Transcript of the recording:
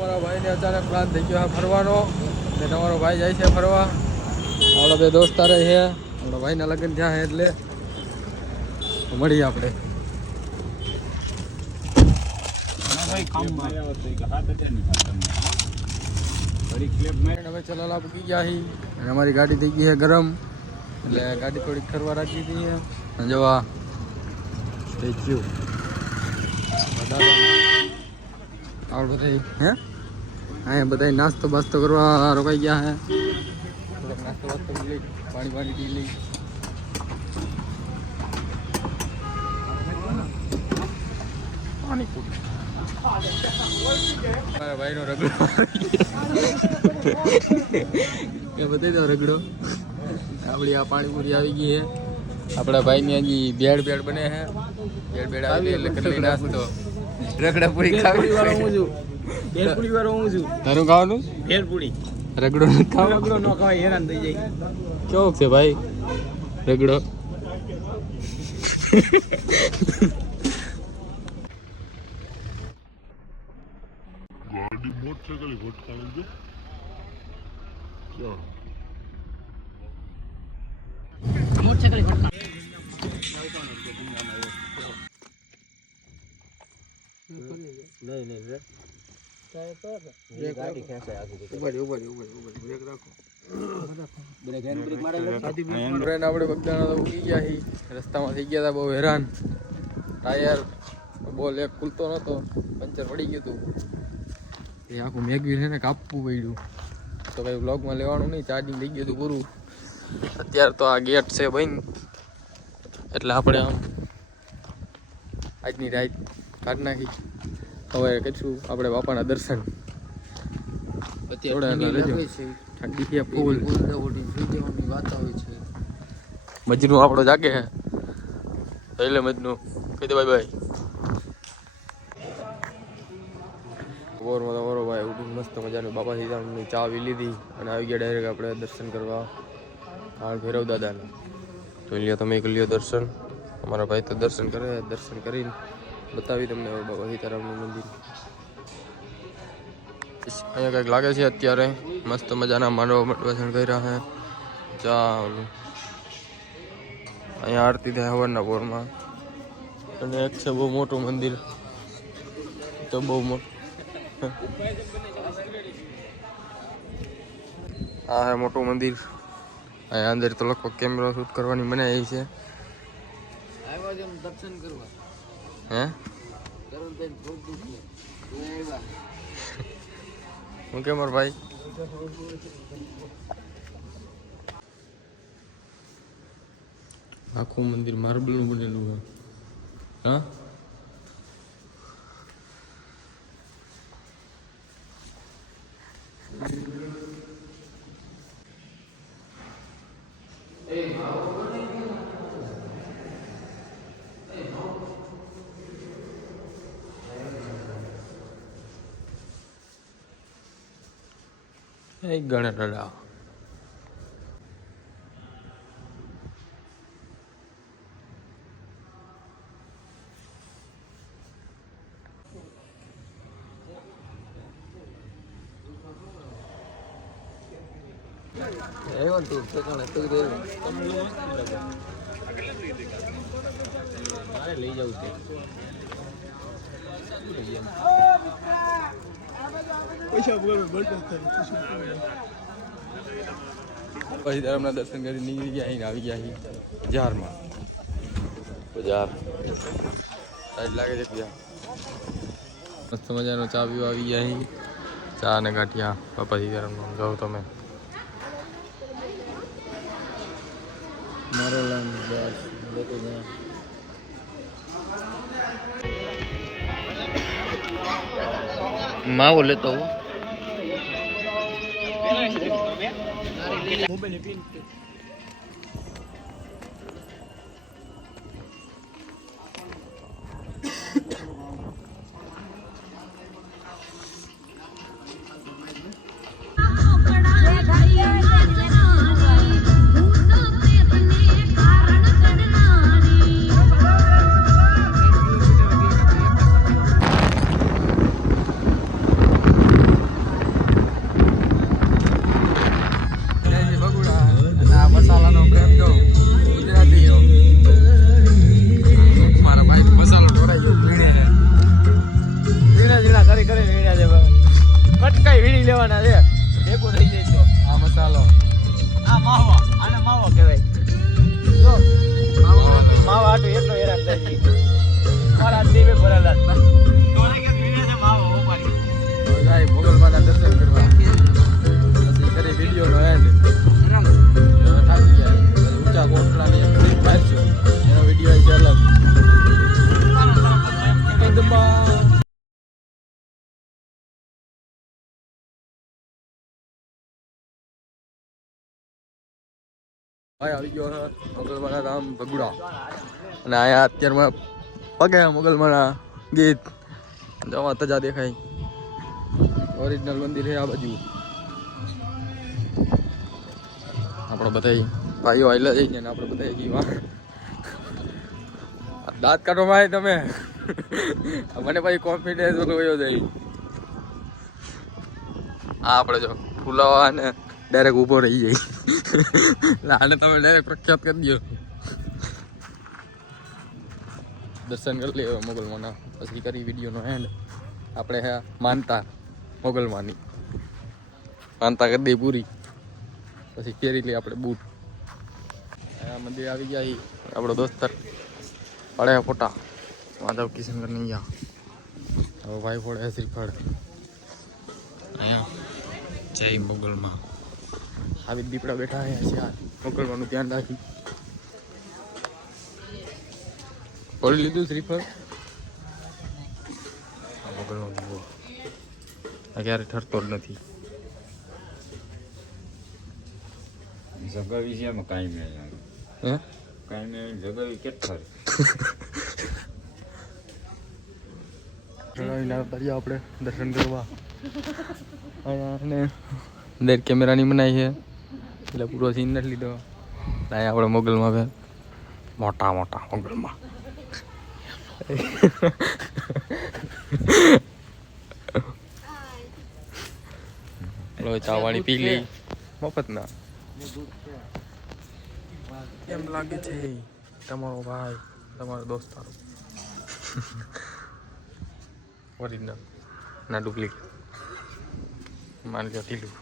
તમારા ભાઈને અચાનક પ્લાન થઈ ગયો ફરવાનો એટલે તમારો ભાઈ જાય છે ફરવા. આપણા બે દોસ્તારે છે, આપણા ભાઈના લગ્ન થયા છે એટલે મળીએ આપણે. હવે ચલાલા પૂકી ગયા છીએ અને અમારી ગાડી થઈ ગઈ છે ગરમ એટલે ગાડી થોડીક ફરવા રાખી હતી. જોવા સ્ટેચ્યુ આપણે બધા હે હા બધા નાસ્તો બાસ્તો કરવા રોકાઈ ગયા હે. નાસ્તો બાસ્તો કરી લઈ, પાણી પી લઈ. મારા ભાઈનો રગડો એ બતાવી દો રગડો. આપણી આ પાણીપુરી આવી ગઈ છે. આપણા ભાઈની હજી બેડ બને છે. બેડ આવી એટલે કરી નાસ્તો. રગડા પૂરી ખાવી વાળો હું છું. ભેળપુરી વાળો હું છું. તારું ખાવાનું ભેળપુરી. રગડો ન ખાવ. રગડો ન ખાવાય, હેરાન થઈ જાય. કેવો છે ભાઈ રગડો? ગાડી મોટરસાઇકલ ભટકાવી દે. મોટરસાઇકલ ભટકા નહીં ગાડી ખેંચાય આગળ. બ્રેક રાખો. આપણે બગદાણા ઉગી ગયા છીએ. રસ્તામાં થઈ ગયા હતા બહુ હેરાન. ટાયર બોલ એક ખુલતો નહોતો, પંચર પડી ગયું હતું. એ આખું મેગવી છે ને કાપવું પડ્યું. તો ભાઈ બ્લોગમાં લેવાનું નહીં, ચાર્જિંગ થઈ ગયું હતું પૂરું. અત્યારે તો આ ગેટ છે બંધ એટલે આપણે આમ આજની રાત કાઢી નાખી. હવે કરીશું આપણે બાપાના દર્શન. ઠંડી છે ફૂલ. મજનું આપણો જાગે છે. એટલે મજનું કહી દે ભાઈ તમારો ભાઈ ઉઠીને મસ્ત મજાનું બાપા સીતારામની ચા પી લીધી અને આવી ગયા ડાયરેક્ટ આપણે દર્શન કરવા કાળ ભૈરવ દાદાના. તો લ્યો તમે કરી લ્યો દર્શન. અમારા ભાઈ તો દર્શન કરે. દર્શન કરીને બતાવી તમને બાબા સીતારામનું મંદિર. અહીંયા કંઈક લાગે છે અત્યારે મસ્ત મજાના માનવ દર્શન કર્યા છે. ચા અહીંયા આરતી થાય હવારના પોરમાં. અને એક છે બહુ મોટું મંદિર. તો બહુ મોટું આ હે મોટું મંદિર. અહીંયા અંદર તો લગભગ કેમેરો શૂટ કરવાની મનાઈ છે. દર્શન કરવા હે હું કેમ ભાઈ આખું મંદિર માર્બલનું બનેલું છે. હા ગણેશ દાદા એવું તું મારે લઈ જવું છે. પછી ધર્મના દર્શન કરી નીકળી ગયા. અહીં આવી ગયા બજારમાં. બજાર સાઈડ લાગે છે ત્યાં મસ્ત મજાનો ચા પીવા આવી ગયા અહીં. ચા અને ગાંઠિયા બાપા સીતારામનો જાઓ તમે. મારો માવો લેતો કરી કરીને વીણ્યા છે કટકાઈ વીણી લેવાના છે ભેગું થઈ જાય તો આ મસાલો આ માવો આને માવો કહેવાય જો માવો આટલું એટલો હેરાન થાય છે મારા દીવે ભરેલા માવો ઉપાડી મોગલમાના દર્શન કરવા પછી કરી વિડીયોનો એન્ડ થાકી ગયા ઊંચા કોટલાની બહાર છે એનો વિડીયો છે અલગ ભાઈ આવી ગયો મોગલમાના રામ ભગુડા અને અહીંયા અત્યારમાં પગે મોગલમાના ગીત જવા તજા દેખાય ઓરિજિનલ મંદિર છે આ બાજુ આપણે બધા ભાઈઓ આવેલા જઈએ ને આપણે બધા ગીવા દાંત કાઢવામાં આવે તમે મને પછી કોન્ફિડન્સ વયો જાય આ આપણે જો ફૂલાવા ને ડાયરેક્ટ ઊભો રહી જાય આને તમે ડાયરેક્ટ પ્રખ્યાત કરી દો દર્શન કરી લે મોગલમાના પછી કરી વિડીયોનો એન્ડ આપણે હે માનતા મોગલમાની માનતા કરી દઈ પૂરી પછી પહેરી લઈએ આપણે બૂટ મંદિર આવી ગયા આપણો દોસ્તર પડે ફોટા માધવ કિશનગઢ નહીં ગયા હવે ભાઈ ફોડે શ્રીફળ અહીંયા જય મોગલમાં આવી દીપડા બેઠા અહીંયા છે મોગલમાનું ધ્યાન રાખી ફોડી લીધું શ્રીફળ મોગલમાં ક્યારે ઠરતો જ નથી જગાવી છે એમાં કાંઈ નહીં હે કાંઈ નહીં જગાવી કેટલા દરિયા આપણે દર્શન કરવા અહીંયા અંદર કેમેરાની બનાવી છે એટલે પૂરો સીન નથી લીધો અહીંયા આપણે મોગલમાં બે મોટા મોટા મોગલમાં ચાવાણી પી લઈ મફત ના કેમ લાગે છે તમારો ભાઈ તમારો દોસ્તારો ઓરિજિનલ ના ડુપ્લિકેટ માની લો ઢીલું